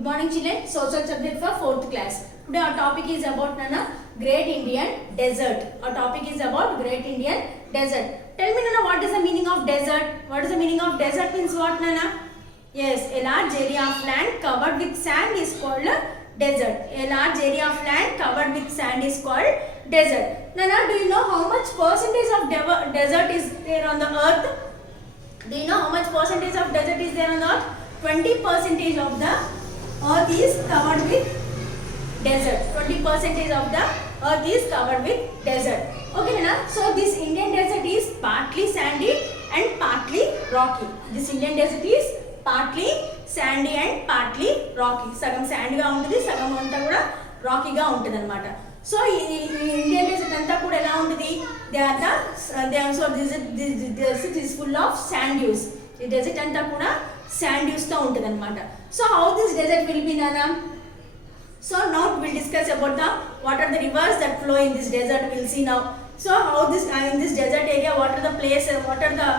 Good morning children. Social subject for 4th class. Today our topic is about Nana Great Indian Desert. Our topic is about Great Indian Desert. Tell me Nana, what is the meaning of desert? What is the meaning of desert means what Nana? Yes, a large area of land covered with sand is called desert. A large area of land covered with sand is called desert. Nana, do you know how much percentage of desert is there on the earth? Do you know how much percentage of desert is there on the earth? 20% of the earth is covered with desert. 20% of the earth is covered with desert. Okay, Nana. So this Indian desert is partly sandy and partly rocky. This Indian desert is partly sandy and partly rocky. Sagam sandy ga untadi, sagam anta kuda rocky ga untadi anamata. So Indian desert anta kuda ela untadi? This desert is full of sand dunes. The desert anta kuda sand dunes తో untadi anamata. So how this desert will be, Nana? So now we will discuss about what are the rivers that flow in this desert. We will see now. So how this in this desert area, what are the places, what are the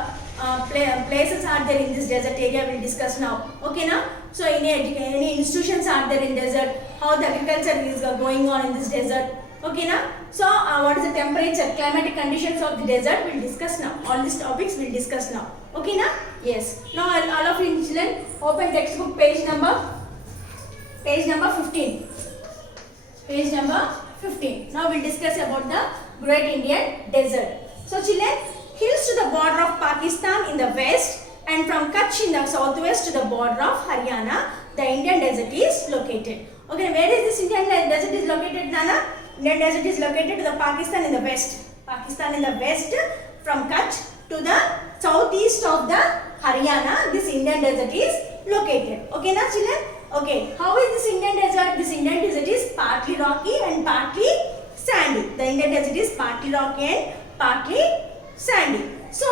places are there in this desert area, we will discuss now. Okay na? So any institutions are there in desert, how the agriculture is going on in this desert. Okay na? So what is the temperature, climatic conditions of the desert, we will discuss now. All these topics we will discuss now. Okay na? Yes. Now all of you children open textbook page number 15. Page number 15. Now we will discuss about the Great Indian Desert. So children, hills to the border of Pakistan in the west and from Kutch in the southwest to the border of Haryana, the Indian desert is located. Okay, where is this Indian desert is located, Nana? Indian desert is located to the Pakistan in the west. Pakistan in the west, from Kutch to the southeast of the Haryana, this Indian desert is located. Okay, na children? Okay, how is this Indian desert? This Indian desert is partly rocky and partly sandy. The Indian desert is partly rocky and partly sandy. So,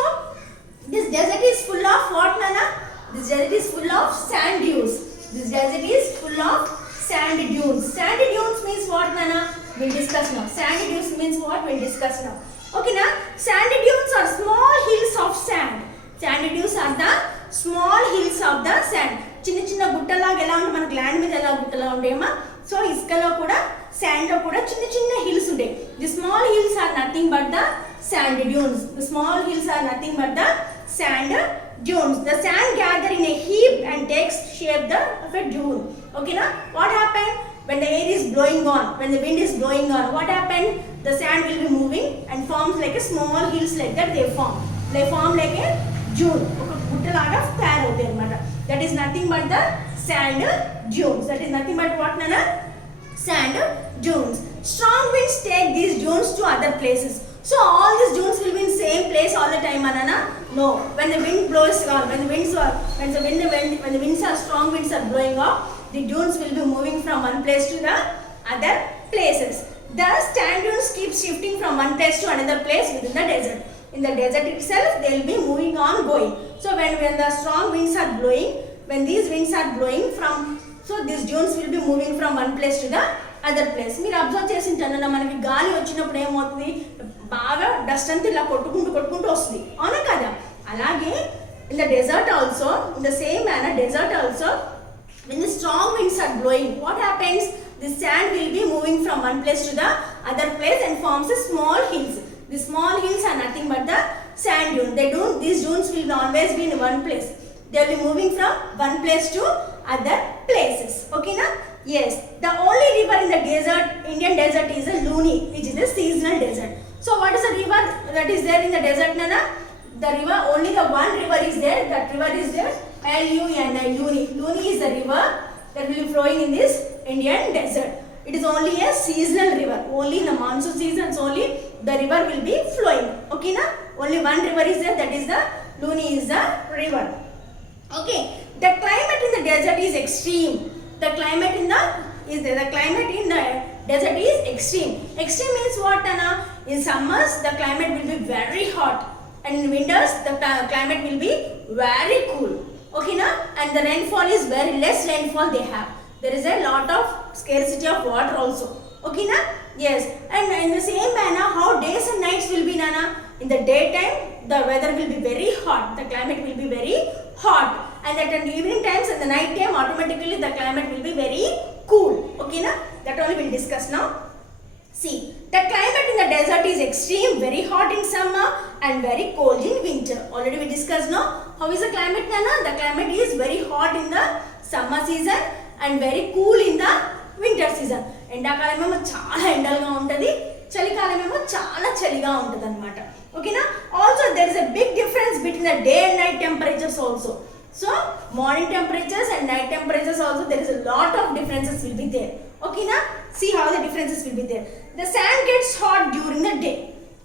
this desert is full of what, Nana? This desert is full of sand dunes. This desert is full of sand dunes. Sandy dunes means what, Nana? We'll discuss now. Sandy dunes means what? We'll discuss now. Okay, na? Sandy dunes are small hills of sand. Sandy dunes are the small hills of the sand. చిన్న చిన్న గుట్టలాగా ఎలా ఉంటే మనకి land మీద ఎలా గుట్టలా ఉంటాయమ్మా, so ఇసుకలో కూడా sand లో కూడా చిన్న చిన్న హిల్స్ ఉంటాయి. The small hills are nothing but the sand dunes. The small hills are nothing but the sand dunes. The sand gather in a heap and takes shape of a dune. Okay na? What happened when the air is blowing on, when the wind is blowing on, what happened? The sand will be moving and forms like a small hills like that. They form like a dune. ఒక గుట్టలాగా తయారవుతాయి అన్నమాట. That is nothing but the sand dunes. That is nothing but what, Nana? Sand dunes. Strong winds take these dunes to other places. So all these dunes will be in same place all the time, Nana? No. When the wind blows on, when the winds are strong, winds are blowing off, the dunes will be moving from one place to the other places. The sand dunes keep shifting from one place to another place within the desert. In the desert itself, they will be moving on, going. So when the strong winds are blowing, when these winds are blowing from, so these dunes will be moving from one place to the other place. మీరు observe చేసి ఉంటారన్న, మనకి గాలి వచ్చినప్పుడు ఏమవుతుంది, బాగా dust అంతా ఇలా కొట్టుకుంటూ వస్తుంది, అవునా కదా? అలాగే in the desert also, in the same manner, desert also, when the strong winds are blowing, what happens? The sand will be moving from one place to the other place and forms a small hills. The small hills are nothing but the sand dune. These dunes will always be in one place. They will be moving from one place to other places. Okay na? Yes. The only river in the desert, Indian desert, is a Luni, which is a seasonal desert. So what is the river that is there in the desert, Nana? The river, only the one river is there. That river is there, Luni. Luni is the river that will be flowing in this Indian desert. It is only a seasonal river. Only in the monsoon seasons only the river will be flowing. Okay na? Only one river is there, that is the Luni is the river. Okay. The climate in the desert is extreme. The climate in the desert is extreme. Extreme means what, Anna? In summers the climate will be very hot, and in winters the climate will be very cool. Okay na? And the rainfall is very less rainfall they have. There is a lot of scarcity of water also. Okay na? Yes. And in the same manner, how days and nights will be, Nana? In the daytime the weather will be very hot, the climate will be very hot, and at the evening times and the night time automatically the climate will be very cool. Okay, na? That only we'll discuss now. See, the climate in the desert is extreme, very hot in summer and very cold in winter. Already we discussed now. How is the climate, Nana? The climate is very hot in the summer season and very cool in the winter season. ఎండాకాలమేమో చాలా ఎండలుగా ఉంటుంది, చలికాలమేమో చాలా చలిగా ఉంటుంది అన్నమాట. ఓకేనా? Also there is a big difference between the day and night temperatures also. So morning temperatures and night temperatures also there is a lot of differences will be there. Okay na? See how the differences will be there. The sand gets hot during the day.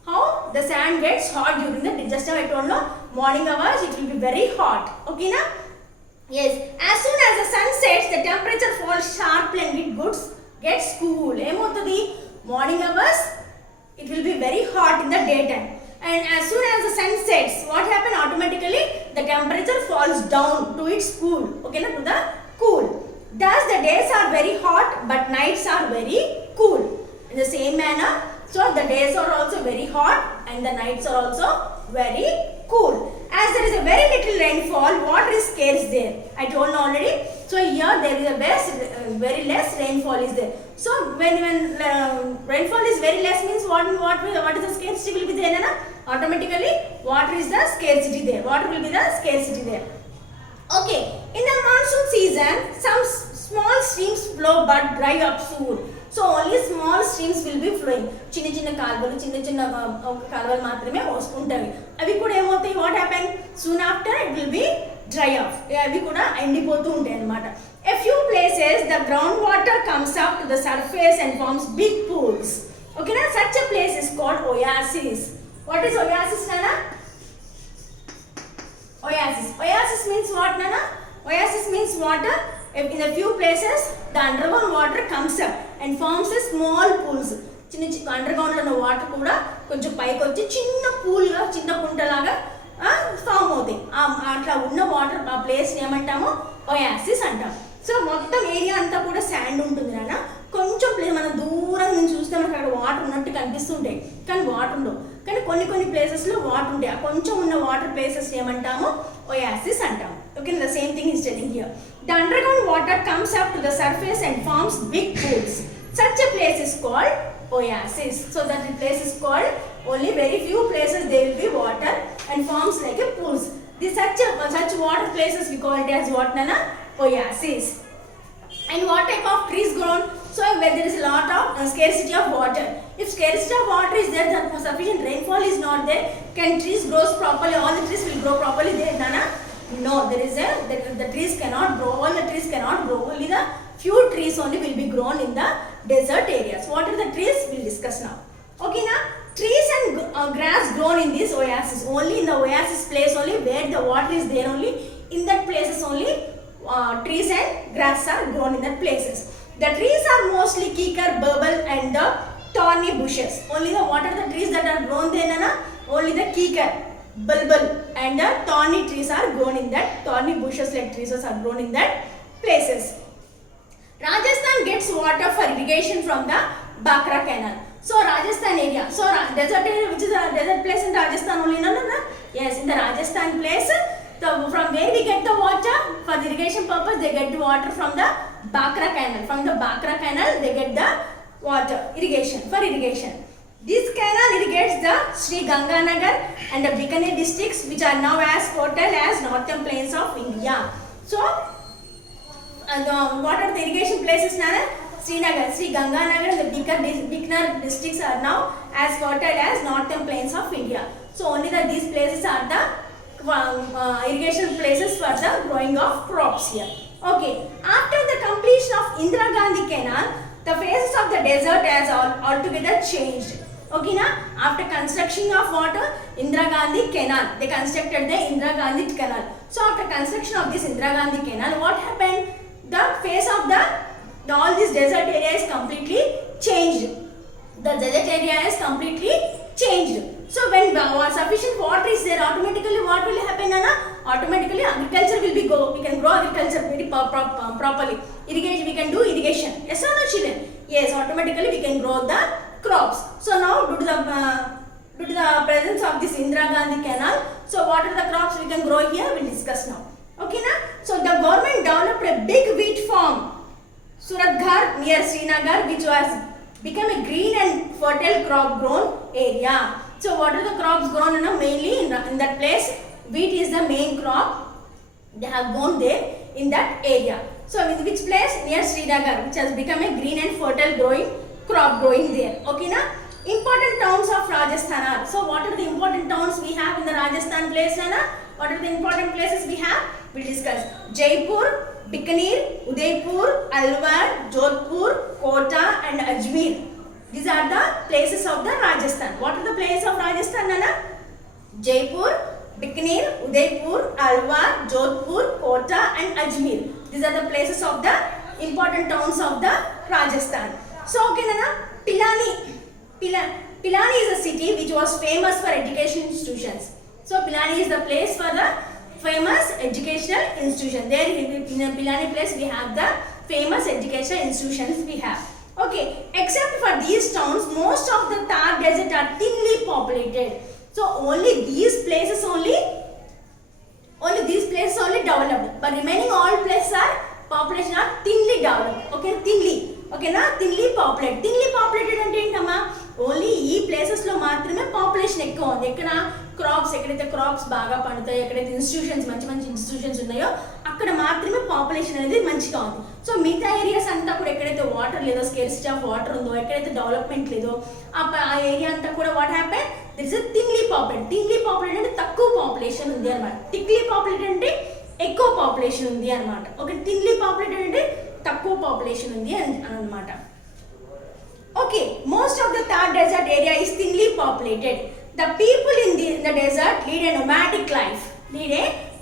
How? The sand gets hot during the day. Just now I told no, morning hours it will be very hot. Okay na? Yes. As soon as the sun sets, the temperature falls sharply and it gets cool. Emotadi morning hours it will be very hot in the daytime. And as soon as the sun sets, what happens automatically? The temperature falls down to its cool. Okay na? To the cool. Thus the days are very hot but nights are very cool. In the same manner, so the days are also very hot and the nights are also very cool. As there is a very little rainfall, water is scarce there. I told you already. So here there is a very less rainfall is there. So when rainfall is very less means what is the scarcity will be there, na? Automatically water is the scarcity there. Water will be the scarcity there. Okay, in the monsoon season, some small streams flow but dry up soon. So only small streams will be flowing. చిన్న కాలువలు మాత్రమే వస్తుంటాయి. అవి కూడా ఏమవుతాయి? What happen? Soon after it will be dry of. అవి కూడా ఎండిపోతూ ఉంటాయి అన్నమాట. A few places the groundwater comes up to the surface and forms big pools. Okay, na? Such a place is called oasis. What is oasis, Nana? Oasis. Oasis means what, Nana? Oasis means water. In a few places, the underground water comes up and forms a small pools. చిన్న underground లో ఉన్న water కూడా కొంచెం పైకి వచ్చి చిన్న pool గా చిన్న కుంటలాగా ఫామ్ అవుతాయి. అట్లా ఉన్న వాటర్ ఆ ప్లేస్ ఏమంటామో ఒయాసిస్ అంటాం. సో మొత్తం ఏరియా అంతా కూడా శాండ్ ఉంటుంది నాన్న. కొంచెం ప్లేస్ మనం దూరం నుంచి చూస్తే మనకు అక్కడ వాటర్ ఉన్నట్టు కనిపిస్తుంటాయి, కానీ వాటర్ ఉండవు. కానీ కొన్ని ప్లేసెస్లో వాటర్ ఉంటాయి. ఆ కొంచెం ఉన్న వాటర్ ప్లేసెస్ ఏమంటామో ఒయాసిస్ అంటాం. Okay, the same thing is telling here. The underground water comes up to the surface and forms big pools. Such a place is called oasis. So that the place is called, only very few places there will be water and forms like a pools. Such water places we call it as what, Nana? Oasis. And what type of trees grown? So where there is a lot of scarcity of water. If scarcity of water is there, the sufficient rainfall is not there, can trees grow properly? All the trees will grow properly there, Nana? No, the trees cannot grow. All the trees cannot grow. Only the few trees only will be grown in the desert areas. What are the trees? We'll discuss now. Okay, now trees and grass grown in this oasis. Only in the oasis place only, where the water is there only, in that places only trees and grass are grown in that places. The trees are mostly kikar, burble and the thorny bushes. Only what are the trees that are grown there, Nana? Only the kikar, bulbul and the thorny trees are grown in that. Thorny bushes like trees are grown in that places. Rajasthan gets water for irrigation from the Bakra canal. So Rajasthan area, so desert area, which is a desert place in Rajasthan only, no? Yes, in the Rajasthan place, so from where we get the water for the irrigation purpose, they get the water from the Bakra canal. From the Bakra canal, they get the water for irrigation. This canal irrigates the Sri Ganganagar and the Bikaner districts, which are now as fertile as northern plains of India. So, what are the irrigation places, Nana? Srinagar, Sri Ganganagar and the Bikaner districts are now as fertile as northern plains of India. So, only these places are the irrigation places for the growing of crops here. Okay, after the completion of Indira Gandhi Canal, the faces of the desert has altogether changed. Okay, na? After construction of water, Indira Gandhi Canal, they constructed the Indira Gandhi Canal. So after construction of this Indira Gandhi Canal, what happened? The face of all this desert area is completely changed. The desert area is completely changed. So when sufficient water is there, automatically what will happen, Nana? Automatically agriculture will be we can grow agriculture very properly. Irrigation, we can do irrigation. Yes or no, children? Yes, automatically we can grow the crops. So now due to the presence of this Indira Gandhi Canal, so what are the crops we can grow here? We'll discuss now. Okay na? So the government developed a big wheat farm, Suratgarh near Srinagar, which was become a green and fertile crop grown area. So what are the crops grown mainly in that place? Wheat is the main crop they have grown there in that area. So in which place? Near Srinagar, which has become a green and fertile crop growing there. Okay na? Important towns of Rajasthan are. So what are the important towns we have in the Rajasthan place, Nana? What are the important places we have? We'll discuss. Jaipur, Bikaner, Udaipur, Alwar, Jodhpur, Kota and Ajmer. These are the places of the Rajasthan. What are the places of Rajasthan, Nana? Jaipur, Bikaner, Udaipur, Alwar, Jodhpur, Kota and Ajmer. These are the places of the important towns of the Rajasthan. So, okay, Nana, Pilani is a city which was famous for education institutions. So, Pilani is the place for the famous educational institution. There in Pilani place we have the famous educational institutions we have. Okay, except for these towns, most of the Thar desert are thinly populated. So, only these places only developed, but remaining all places are population are thinly developed. Okay, thinly. Okay na, thinly populated అంటే ఏంటమ్మా, only ఈ places లో మాత్రమే population ఎక్కువ ఉంది. ఎక్కడ crops, ఎక్కడైతే crops బాగా పండుతాయో, ఎక్కడైతే ఇన్స్టిట్యూషన్స్ మంచి ఇన్స్టిట్యూషన్స్ ఉన్నాయో అక్కడ మాత్రమే పాపులేషన్ అనేది మంచిగా ఉంది. సో మిగతా ఏరియాస్ అంతా కూడా ఎక్కడైతే వాటర్ లేదో, స్కేర్సిటీ ఆఫ్ వాటర్ ఉందో, ఎక్కడైతే డెవలప్మెంట్ లేదో ఆ ఏరియా అంతా కూడా what happen, this is thinly populated అంటే తక్కువ పాపులేషన్ ఉంది అనమాట. థిక్లీ పాపులేటెడ్ అంటే ఎక్కువ పాపులేషన్ ఉంది అనమాట. ఓకే, థిన్లీ పాపులేటెడ్ అంటే తక్కువ పాపులేషన్ ఉంది అనమాట. Okay, most of the Thar desert area is thinly populated. The people in the desert lead a nomadic life.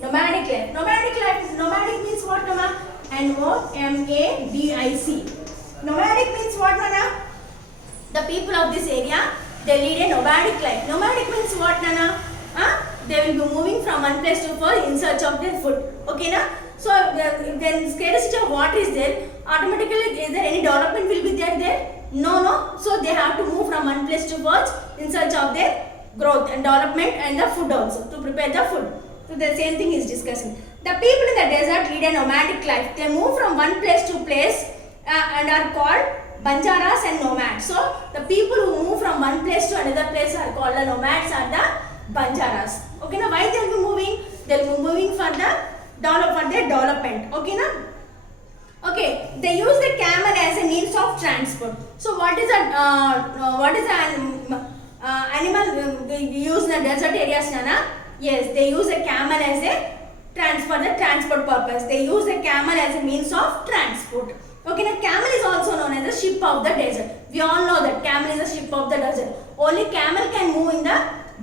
Nomadic means what, Nana? Nomadic. Nomadic means what, Nana? The people of this area, they lead a nomadic life. Nomadic means what, Nana? They will be moving from one place to another in search of their food. Okay, na? So then scarcity of water is there. Automatically, is there any development will be there? No. So they have to move from one place to another in search of their growth and development and the food also, to prepare the food. So the same thing is discussing. The people in the desert lead a nomadic life. They move from one place to place and are called Banjaras and nomads. So the people who move from one place to another place are called the nomads or the Banjaras. Okay, now why they will be moving? They will be moving for their development. Okay, na? Okay, they use the camel as a means of transport. So what is an animal they use in the desert areas, Nana? Yes, they use a camel as a transport purpose. They use a camel as a means of transport. Okay, now camel is also known as the ship of the desert. We all know that camel is a ship of the desert. Only camel can move in the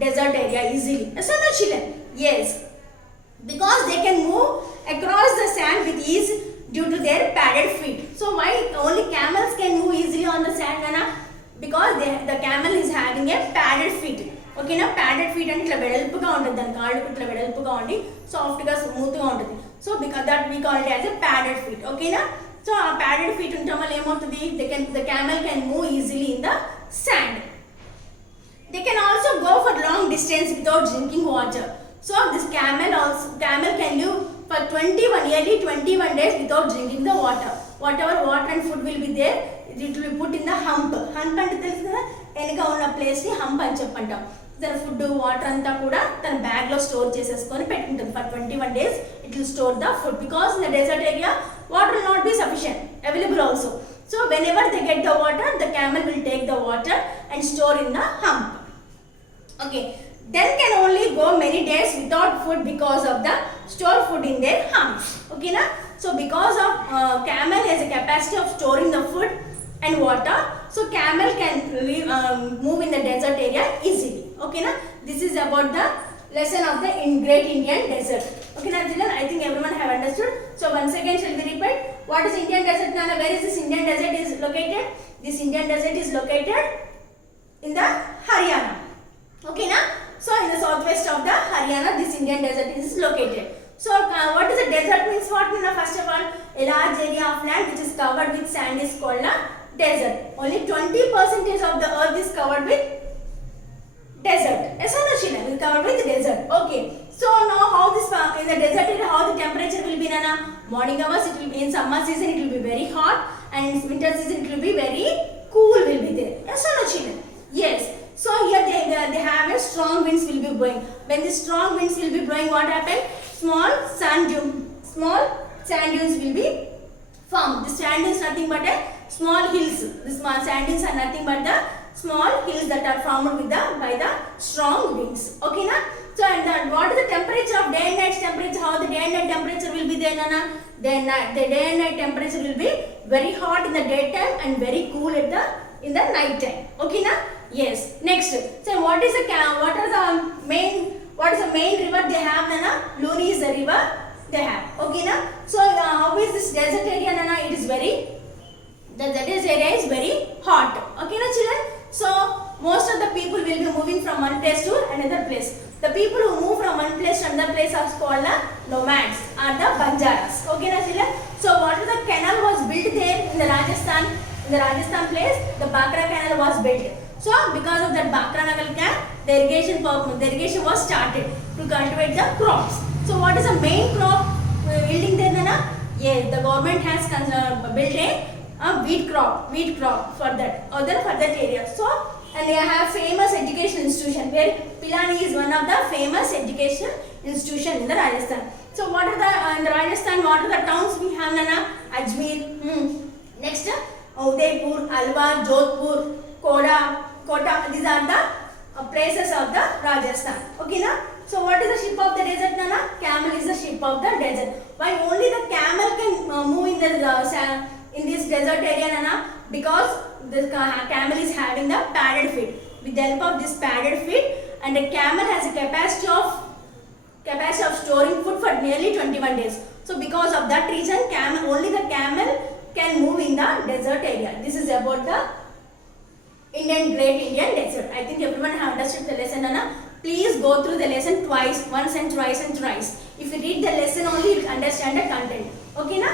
desert area easily. So no, children. Yes, because they can move across the sand with ease due to their padded feet. So why only camels can move easily on the sand, Nana? Because the camel is having a padded feet. Okay na, padded feet అంటే ఇట్లా వెడల్పుగా ఉంటుంది, దాని కాళ్ళు ఇట్లా వెడల్పుగా ఉండి సాఫ్ట్గా స్మూత్గా ఉంటుంది. So because that we call it as a padded feet. ఓకేనా? సో ఆ ప్యాడెడ్ ఫీట్ ఉండటం వల్ల ఏమవుతుంది, the camel can move easily in the sand. They can also go for long distance without drinking water. So this camel can live for 21 days without drinking the water. Whatever water and food will be there, it will be put in the hump. Hump అంటే తెలుసు కదా, వెనక ఉన్న place ని hump అని చెప్పంటాం. తన food water అంతా కూడా తన బ్యాగ్ లో స్టోర్ చేసేసుకొని పెట్టుకుంటుంది. For 21 days it will store the food, because in the desert area water will not be sufficient available also. So whenever they get the water, the camel will take the water and store in the hump. Okay, then can only go many days without food because of the store food in their humps. Okay na? So because of camel has a capacity of storing the food and water, so camel can move in the desert area easily. Okay na? This is about the lesson of the Great Indian Desert. Okay na children, I think everyone have understood. So once again shall we repeat, what is Indian Desert, Nana? Where is this Indian Desert is located? This Indian Desert is located in the Haryana. Okay na? So in the southwest of the Haryana, this Indian Desert is located. So what is a desert means what, Nana? First of all, a large area of land which is covered with sand is called a desert. Only 20% of the earth is covered with desert. Yes or no, children? Is covered with desert. Okay. So now how this in the desert area how the temperature will be Nana? Morning hours it will be in summer season it will be very hot and in winter season it will be very cool will be there. Yes or no children? Yes. So here they have a strong winds will be blowing. When the strong winds will be blowing, what happened? Small sand dunes will be formed. The sand dunes nothing but a small hills. The small sand dunes are nothing but the small hills that are formed with by the strong winds. Okay na? So and then what is the temperature of day and night temperature? How the day and night temperature will be there, Nana? The day and night temperature will be very hot in the daytime and very cool in the night time. Okay na? Yes. Next. So what is the main river they have, Nana? Luni is the river they have. Okay na? So how is this desert area, Nana? It is the desert area is very hot. Okay na children? So most of the people will be moving from one place to another place. The people who move from one place to another place are called the nomads or the Banjaras. Okay na children? So what is the canal was built there in the Rajasthan? In the Rajasthan place, the Bakra canal was built. So because of that Bakra canal, the irrigation was started to cultivate the crops. So what is the main crop yielding there, Nana? Yes, the government has built a wheat crop for that area. So and they have famous education institution where Pilani is one of the famous education institution in the Rajasthan. So what are the in the Rajasthan? What are the towns we have, Nana? Ajmer. Next, Udaipur, Alwar, Jodhpur, Kota. These are the places of the Rajasthan. Okay, na? So what is the ship of the desert, Nana? Camel is the ship of the desert. Why only the camel can move in this desert area, Nana? Because the camel is having the padded feet. With the help of this padded feet, and the camel has a capacity of storing food for nearly 21 days. So because of that reason, only the camel can move in the desert area. This is about the Great Indian Desert. I think everyone have understood the lesson, Nana. Please go through the lesson once and twice. If you read the lesson only, you will understand the content. Okay, na?